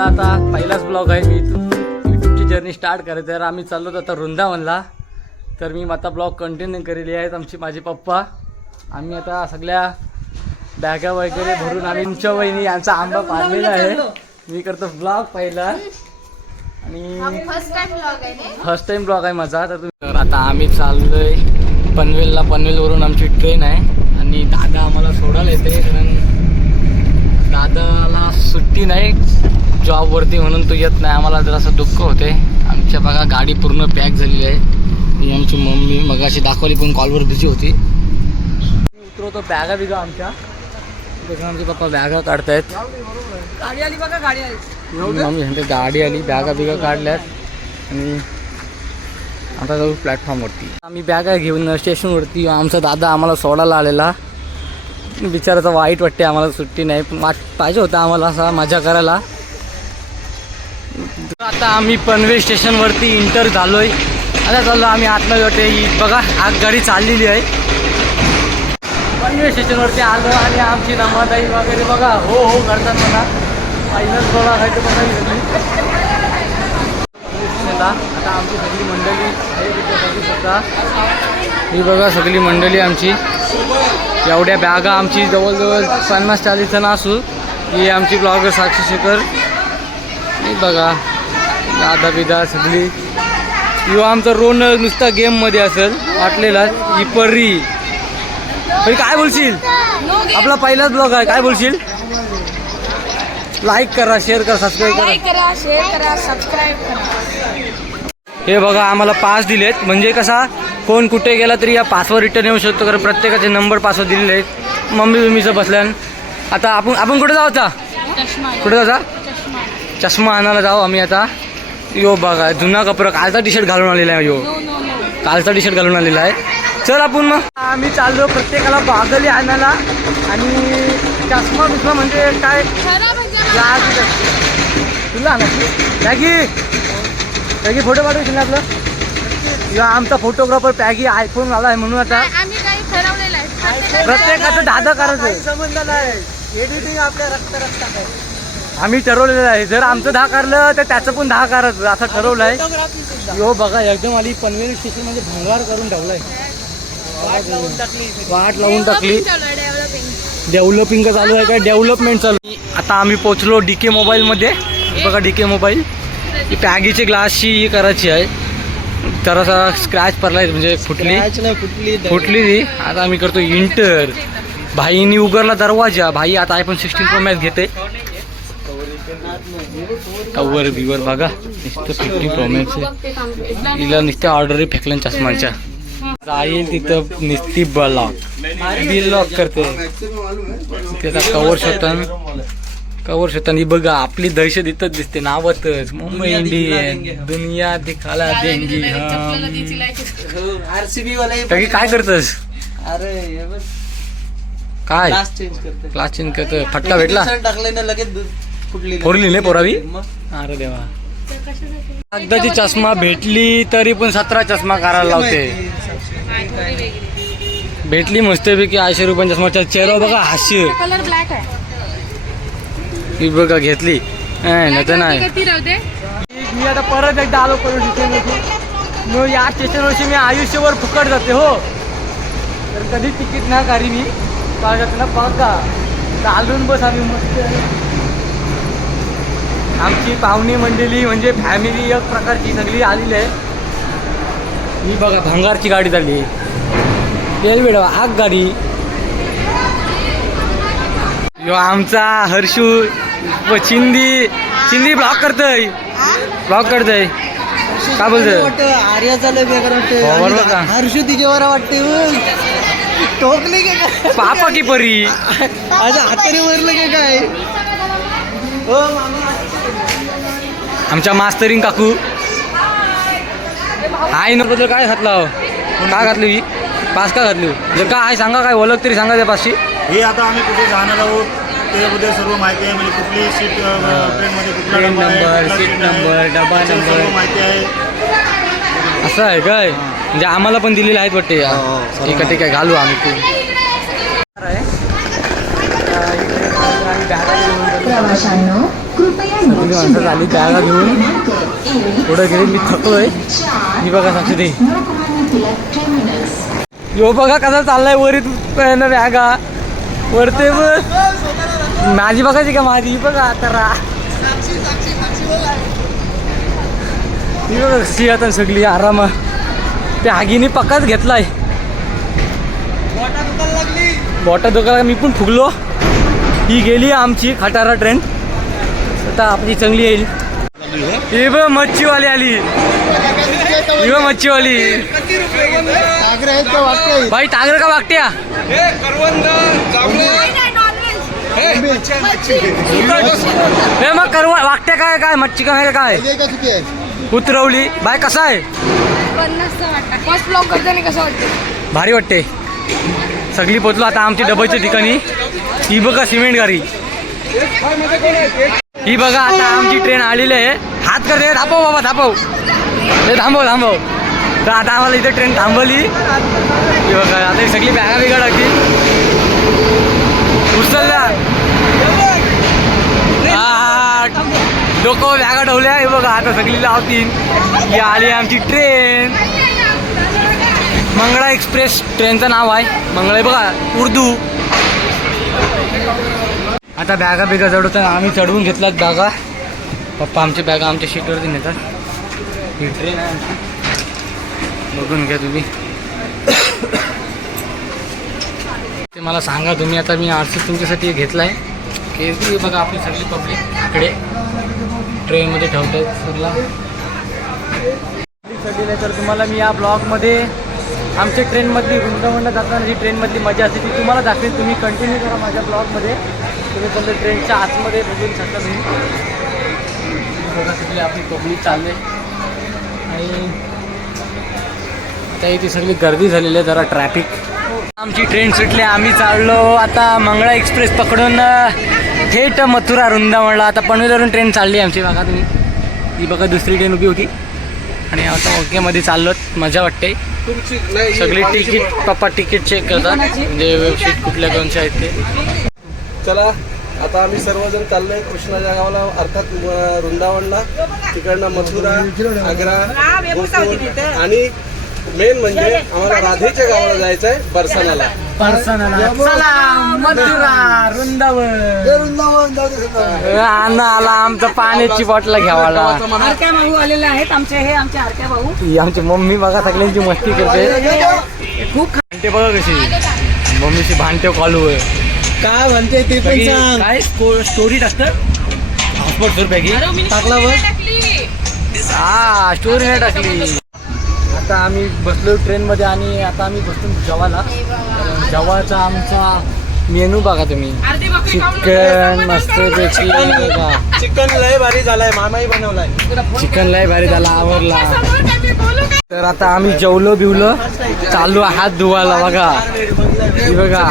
माझा आता पहिलाच ब्लॉग आहे. मी यूट्यूबची जर्नी स्टार्ट करायचं. तर आम्ही चाललो आता वृंदावनला. तर मी आता ब्लॉग कंटिन्यू केलेली आहेत. माझे पप्पा आम्ही आता सगळ्या बॅगा वगैरे भरून आम्ही तुमच्या वहिनी यांचा आंबा पाडलेला आहे. मी करतो ब्लॉग पहिला आणि फर्स्ट टाइम ब्लॉग आहे माझा. तर आता आम्ही चाललोय पनवेलला. पनवेलवरून आमची ट्रेन आहे आणि दादा आम्हाला सोडायला येते. कारण दादाला सुट्टी नाही जॉबवरती म्हणून तो येत नाही. आम्हाला जरासं दुःख होते. आमच्या बघा गाडी पूर्ण पॅक झालेली आहे. ही आमची मम्मी मगाशी दाखवली पण कॉलवर बिझी होती. उतरवतो बॅगा बिगा आमच्या. बघा आमचे पप्पा बॅगा काढतायत. गाडी आली बघा, गाडी आली. मम्मी म्हणते गाडी आली. बॅगा बिगा काढल्यात आणि आता जाऊ प्लॅटफॉर्मवरती. आम्ही बॅगा घेऊन स्टेशनवरती. आमचा दादा आम्हाला सोडायला आलेला. बिचाराचा वाईट वाटते. आम्हाला सुट्टी नाही पण पाहिजे होतं आम्हाला असा मजा करायला. आता आम्ही पनवेल स्टेशनवरती इंटर झालोय. आता चाललो आम्ही आतमध्ये वाटते. ही बघा आगगाडी चाललेली आहे. पनवेल स्टेशनवरती आलो आणि आमची नमादाई वगैरे बघा हो हो करतात. मला पहिलंच बघा आहे तर बघा आता आमची सगळी मंडळी आहे तिथे सुद्धा. ही बघा सगळी मंडळी आमची. एवढ्या बॅगा आमची जवळजवळ 50-40 जण असू. ही आमची ब्लॉगर साक्षी शेखर. ही बघा दादा बिदा सगळी. यो आमचा रोनक नुसता गेममध्ये असेल वाटलेला. ही पर्री काय बोलशील. आपला पहिलाच ब्लॉग आहे. काय बोलशील. लाईक करा, शेअर करा, सबस्क्राईब करा. सबस्क्राईब करा. हे बघा आम्हाला पास दिलेत. म्हणजे कसा कोण कुठे गेला तरी या पासवर रिटर्न येऊ शकतो. कारण प्रत्येकाचे नंबर पासवर दिलेले आहेत. मम्मी बिम्मीचं बसल्यान. आता आपण कुठे जाऊ. आता कुठे जाऊ. चष्मा आणायला जाऊ आम्ही आता. यो बघा जुना कपडा कालचा टी शर्ट घालून आलेला आहे. यो कालचा टी शर्ट घालून आलेला आहे. चल आपण मग आम्ही चाललो प्रत्येकाला बागली आणायला. आणि चष्मा बिस्मा म्हणजे काय तुला पॅगी फोटो पाठवशील ना आपलं. किंवा आमचा फोटोग्राफर पॅगी आयफोन आला आहे म्हणून आता प्रत्येकाचं दादा करायचं आहे. संबंध नाही. एडिटिंग आपल्या रक्त आहे. आम्ही ठरवलेलं आहे. जर आमचं 10 करलं तर त्याचं पण 10 करायचं असं ठरवलं आहे. यो बघा एकदम आली पनवेल स्टेशन म्हणजे भंगार करून ठेवलाय. वाट लावून टाकली. डेव्हलपिंग चालू आहे. काय डेव्हलपमेंट चालू. आता आम्ही पोचलो DK मोबाईलमध्ये. बघा DK मोबाईल. ही पॅगीची ग्लासची ही करायची आहे. जरासा स्क्रॅच पडलाय म्हणजे फुटली ती. आता आम्ही करतो इंटर. भाईनी उघडला दरवाजा. भाई आता iPhone 16 Pro Max घेते. कवर बिवर बघा नुसतं 15 Pro Max आहे. तिला नुसत्या ऑर्डरी फेकल्या चष्मांच्या. जाईल तिथं नुसती बिल लॉक करते. त्याचा कवर शोधताना ही बघा आपली दहशत इथंच दिसते. नावातच मुंबई इंडियन दुनिया दिखाला देंगी. काय करतस. काय क्लास चेंज करतोय. फटका भेटला. फोडली नाही पोरावी. अरे देवा. एकदाची चष्मा भेटली तरी पण 17 चष्मा करायला लावते. भेटली मस्तपैकी 80 रुपयांचा चष्मा. चेहरा बघा हास्य. ही बघा घेतली नाही तर नाही. मी आता परत एकदा आलो करून स्टेशनवरती. या स्टेशनवरची मी आयुष्यभर फुकट जाते हो. तर कधी तिकीट ना करी मी ना बघा चालून बस. आम्ही मस्त आमची पाहुणे मंडळी म्हणजे फॅमिली एक प्रकारची सगळी आलेली आहे. ही बघा भंगारची गाडी झाली. रेल्वे आग गाडी. यो आमचा हर्षू चिंदी ब्लॉक करतोय. काय बोलतोय. आर्या चालू बरोबर का. हर्षू तिच्यावर वाटते. टोकली का पापा की परी. आज हाताने वरलं का काय. हो आमच्या मास्तरिंग काकू आई न बद्दल काय घातलं. काय घातली ही पास का घातली. जर काय आहे सांगा. काय ओळख तरी सांगा त्या पाचशी. हे आता आम्ही कुठे जाणार आहोत त्याबद्दल सर्व माहिती आहे. म्हणजे कुठली सीट ट्रेनमध्ये कुठला नंबर सीट नंबर डबा नंबर माहिती आहे. असं आहे काय. म्हणजे आम्हाला पण दिलेले आहेत वाटते. ठीक आहे घालू आम्ही. प्रवाशांनो सगळी माणसं झाली बॅगा घेऊन पुढं गेली. मी थकलोय. मी बघा साक्षी यो बघा कसा चाललाय वरीत बॅगा वरते. माझी बघायची का माझी बघा तर कशी आता सगळी आराम. त्या आगीने पक्काच घेतलाय. बोटा दुखायला मी पण फुगलो. ही गेली आमची खटारा ट्रेन. आता आपली चांगली येईल. ही बघ मच्छीवाली आली. ही बघ मच्छीवाली. भाई टागर का वागत्या मग करू वागत्या काय काय मच्छी काय काय उतरवली बाय. कसा आहे भारी वाटते. सगळी पोचलो आता आमची डबलच्या ठिकाणी. ही बघा सिमेंट गाडी. ही बघा आता आमची ट्रेन आलेली आहे. हात करते थांबव बाबा थांबव. हे थांबव थांबव. तर आता आम्हाला इथे ट्रेन थांबवली. ही बघा आता ही सगळी बॅगा बिगा टाकली. उचलला डोकं बॅगा ठेवल्या. हे बघा आता सगळी लावतील. ही आली आमची ट्रेन मंगळा एक्सप्रेस. ट्रेनचं नाव आहे मंगळा. बघा उर्दू. आता बॅगा बिगा चढवतात. आम्ही चढवून घेतलात बॅगा. पप्पा आमची बॅगा आमच्या सीटवरती नेतात. ही ट्रेन आहे आमची. बघून घ्या तुम्ही. ते मला सांगा तुम्ही. आता मी आरसी तुमच्यासाठी घेतला आहे की बघा आपली सगळी पब्लिक इकडे ट्रेनमध्ये ठेवत आहेत सगळा. तर तुम्हाला मी या ब्लॉगमध्ये आमच्या ट्रेनमधली वृंदावनला जाताना जी ट्रेनमधली मजा असते ती तुम्हाला दाखवेल. तुम्ही कंटिन्यू करा माझ्या ब्लॉगमध्ये. तुम्ही पण ट्रेनच्या आतमध्ये बघून शकता तुम्ही. बघा सगळी आपली पब्लिक चालले आणि आता इथे सगळी गर्दी झालेली आहे. जरा ट्रॅफिक. आमची ट्रेन सुटली. आम्ही चाललो आता मंगळा एक्सप्रेस पकडून थेट मथुरा वृंदावनला. आता पनवेलवरून ट्रेन चालली आमची. बघा तुम्ही. ही बघा दुसरी ट्रेन उभी होती आणि आता ओकेमध्ये चाललो. मजा वाटते. सगळी तिकीट पप्पा तिकीट चेक करतात म्हणजे वेबसाईट कुठल्या कोणच्या आहेत ते. चला आता आम्ही सर्वजण चाललोय कृष्णाच्या गावाला अर्थात वृंदावनला. तिकडनं मथुरा, आग्रा, गोकुळ आणि मेन म्हणजे आम्हाला राधेच्या गावाला जायचं आहे बरसानाला. अण्णा आला आमचा पाण्याची बॉटल घ्यावाला. हरक्या भाऊ आलेले आहेत आमचे. हे आमचे हरक्या भाऊ. ही आमची मम्मी बघा सगळ्यांची मस्ती करते. खूप भांडते बघा कशी. मम्मीची भांडते कॉलू आहे. काय म्हणते ते पण सांग. काय स्टोरी टाकतं हॉटस्पॉट रुपये टाकला बघ. हा स्टोरी नाही टाकली. आता आम्ही बसलो ट्रेनमध्ये आणि आता आम्ही बसतो जेवायला. जेवायचा आमचा मेनू बघा तुम्ही. चिकन मस्त पैकी बघा. चिकन लय भारी झालाय. मामाही बनवलाय. चिकन लय भारी झाला आवडला. तर आता आम्ही जेवलो बिवलो चालू हात धुवायला. बघा ही बघा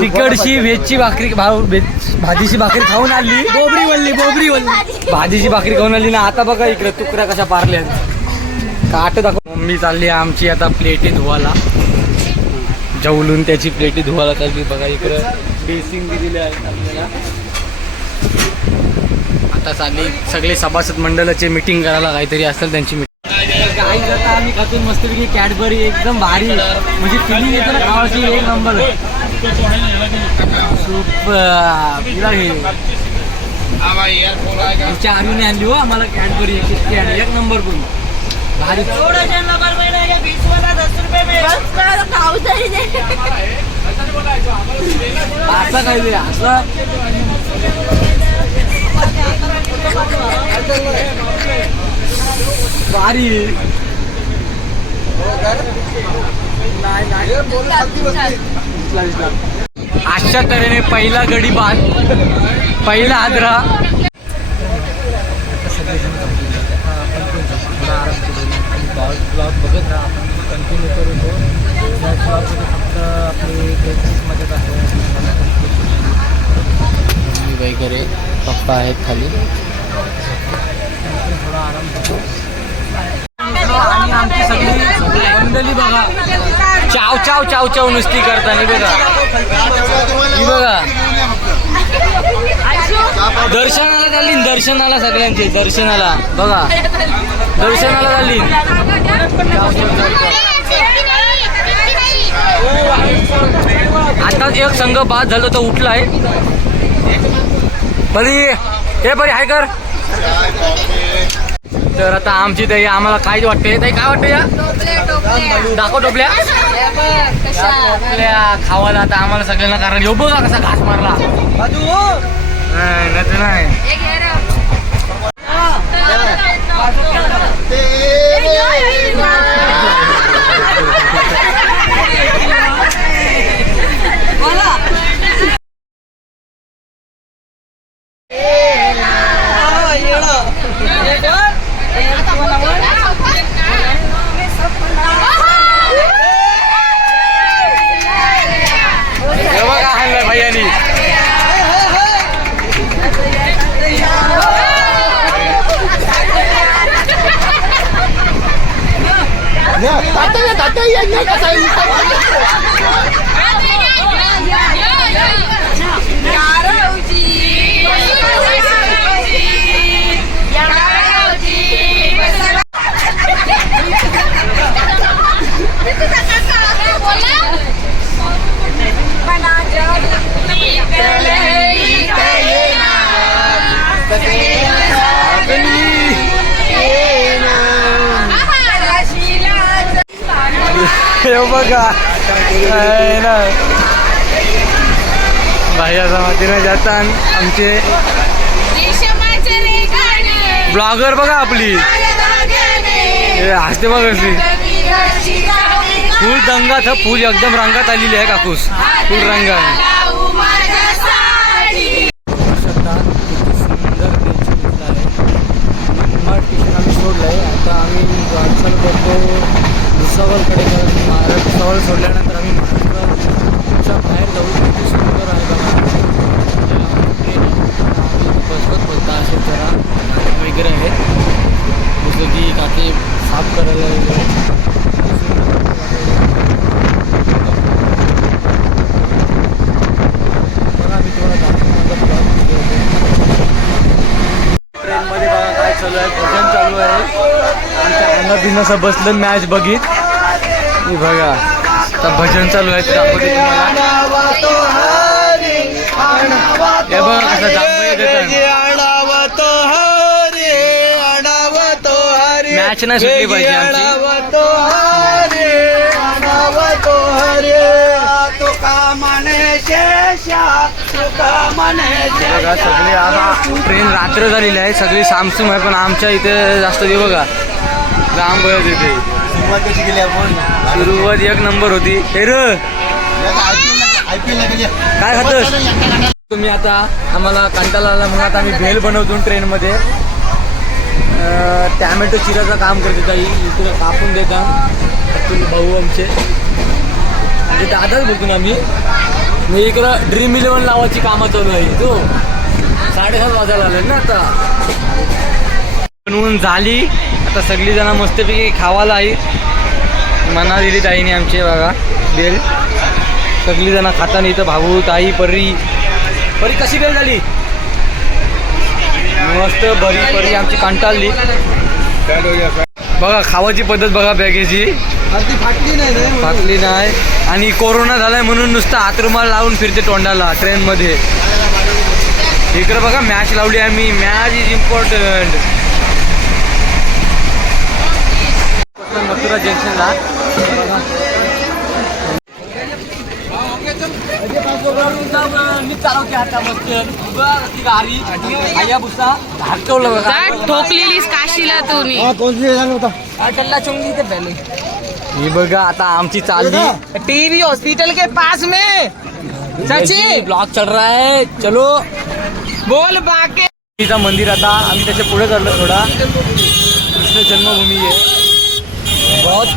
तिकडशी व्हेजची भाकरी भाजीची भाकरी खाऊन आली. बोबरी वल्ली भाजीची भाकरी खाऊन आली ना. आता बघा इकडे तुकड्या कशा पारल्यात. काट दाखव. मम्मी चालली आमची आता प्लेटी धुवायला. जेवलून त्याची प्लेटी धुवायला चालली. बघा इकडं बेसिंग दिलेले आहेत आपल्याला. आता चालली सगळे सभासद मंडळाचे मीटिंग करायला. काहीतरी असेल त्यांची मीटिंग. काही जाता आम्ही खातून मस्तपैकी कॅडबरी एकदम भारी म्हणजे फिलिंग येतं ना खावाची. एक नंबर सूप तुमच्या आम्ही आणली हो आम्हाला कॅडबरी. एक नंबर पण भारी. असं काय ते असं भारी. अशा तऱ्हेने पहिला गडी बाद पहिला आग्रा. ब्लॉग बघत राहा. कंटिन्यू करून फक्त आपली मदत आहे वगैरे. पप्पा आहेत खाली. थोडा आराम करतो आणि आमची सगळी मंडळी बघा चाव चाव चाव चाव नुसती करताना. बघा ही बघा दर्शनाला चालली दर्शनाला सगळ्यांचे दर्शनाला बघा दर्शनाला चालली आताच एक संघ बाद झालं तर उठलाय बरी हे बरी हाय कर तर आता आमची ताई आम्हाला काय वाटते ताई काय वाटतं या दाखव टोपल्या टोपल्या खावायला आता आम्हाला सगळ्यांना कारण येऊ बघा कसा घास मारला नाही बघा हाणलं भैयानी बघा बाह्या समाधीने जातात आमचे ब्लॉगर बघा आपली हसते बघ कसली फुल दंगात फुल एकदम रंगात आलेली आहे काकूस फुल रंगात आम्ही सोडलंय आता आम्ही वाटचाल करतो भुसावळकडे भुसावळ सोडल्यानंतर आम्ही महाराष्ट्राच्या बाहेर जाऊ किती सुंदर आहे बघा बसवत बोलता असे जरा वगैरे आहेत जसं की काकी साफ करायला बघा मी तुम्हाला ट्रेनमध्ये बघा काय चालू आहे भजन चालू आहे आमच्या अंगात दिन असं बसलं मॅच बघित मी बघा आता भजन चालू आहे दाखवते तुम्हाला हे बघा कसं जांभई देतात मॅच नाही सुटली पाहिजे आमची बघा सगळे आता ट्रेन रात्र झालेली आहे सगळी सामसूम आहे पण आमच्या इथे जास्त दे बघा जाम बघत येते सुरुवात एक नंबर होती हे र काय खातोस तुम्ही आता आम्हाला कंटाळा आला म्हणून आता आम्ही भेल बनवतो ट्रेनमध्ये टॅमॅटो चिराचं काम करते ताई इकडे कापून देता तुम्ही भाऊ आमचे म्हणजे दादाच बोलतो ना मी इकडं ड्रीम 11 लावायची कामं चालू आहे तो 7:30 वाजायला आले ना आता बनवून झाली आता सगळी जण मस्तपैकी खावायला आहे मना दिली ताईने आमचे बघा बेल सगळी जण खाताना इथं भाऊ ताई परी कशी बेल झाली मस्त परी आमची कंटाळली बघा खावाची पद्धत बघा बॅगेची फाटली नाही आणि कोरोना झालाय म्हणून नुसतं हातरुमाल लावून फिरते तोंडाला ट्रेनमध्ये इकडे बघा मॅच लावली आम्ही मॅच इज इम्पॉर्टंट मथुरा जंक्शनला ठोकलेलीस काशीला तुम्ही ही बघा आता आमची चालली टीवी हॉस्पिटल के पास में सची ब्लॉग चल रहा है चलो बोल बाके तिचा मंदिर आता आम्ही त्याच्या पुढे चाललो थोडा कृष्ण जन्मभूमी आहे बहुत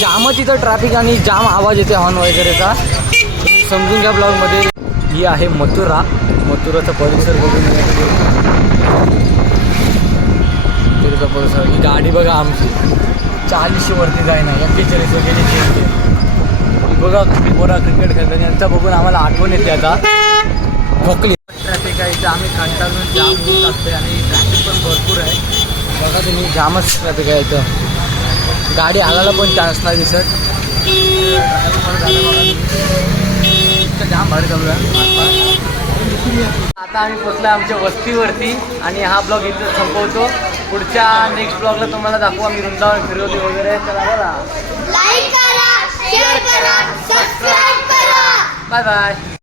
जामच इथं ट्रॅफिक आणि जाम आवाज येते हॉर्न वगैरेचा तुम्ही समजून घ्या ब्लॉगमध्ये ही आहे मथुराचा परिसर बघून मथुराचा परिसर ही गाडी बघा आमची 40 वरती जाय ना 41 वगैरे ही बघा पोरा क्रिकेट खेळतात यांचा बघून आम्हाला आठवण येते आता ठोकली ट्रॅफिक आहे आम्ही कंटाळून जाम होऊन लागते आणि ट्रॅफिक पण भरपूर आहे. बघा तुम्ही, जामच ट्रॅफिक आहे इथं. गाडी हालायला पण चान्स नाही दिसत. जाम भारी चालू आहे. आता आम्ही पोचलो आमच्या वस्तीवरती आणि हा ब्लॉग इथं संपवतो. पुढच्या नेक्स्ट ब्लॉगला तुम्हाला दाखवू आम्ही वृंदावन फिरवली वगैरे. चला बघा, लाईक करा, शेअर करा, सबस्क्राईब करा. Bye bye.